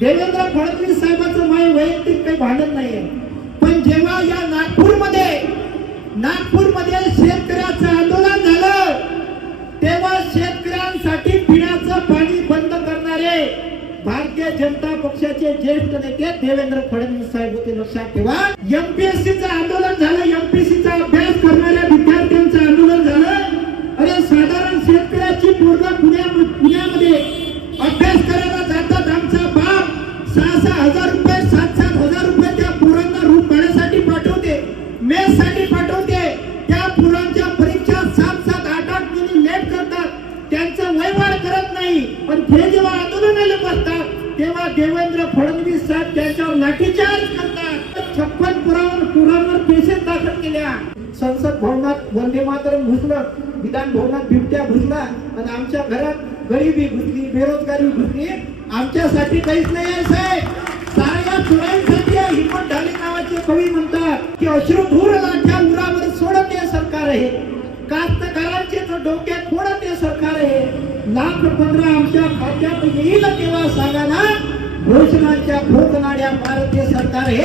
देवेंद्र फडणवीस साहेबांचं माझं वैयक्तिक काही भांडण नाहीये, पण जेव्हा या नागपूरमध्ये शेतकऱ्याचं आंदोलन झालं तेव्हा शेतकऱ्यांसाठी पिण्याचं पाणी बंद करणारे भारतीय जनता पक्षाचे ज्येष्ठ नेते देवेंद्र फडणवीस साहेब होते, लक्षात ठेवा। एमपीएससीचं आंदोलन झालं, एमपीएससीचा अभ्यास करणाऱ्या विद्यार्थ्यांचं आंदोलन झालं। अरे साधारण शेतकऱ्याची पोरगा पुण्यामध्ये अभ्यास करायला जातात, आमचा बाप 6,000 रुपये 7,000 रुपये त्या पोरांना रूम भाड्यासाठी पाठवते, मेस साठी पाठवते। त्या पोरांच्या परीक्षा 7-7, 8-8 महिने लेट करतात, त्यांचं वयवाढ करत नाही। पण ते जेव्हा आंदोलनाला बसतात तेव्हा देवेंद्र फडणवीस साहेब त्यांच्यावर लाठीचार्ज करतात। 56 पुरांवर केसेस दाखल केल्या। संसद भवनात वंदे मातरम घुसलं, विधान भवनात बिबट्या घुसला, आणि आमच्या घरात गरिबी घुसली, बेरोजगारी घुसली। आमच्यासाठी काहीच नाही आहे साहेब, साऱ्या चुरांसाठी हिम्मत ढाले नावाचे कवी म्हणतात की अश्रुधूर लाठ्या उरावर सोडत हे सरकार आहे, कास्तकारांचे तर डोक्यात फोडत हे सरकार आहे। 1,15,00,000 आमच्या खात्यात येईल तेव्हा सांगा ना, घोषणांच्या भोकनाड्या मारत हे सरकार आहे।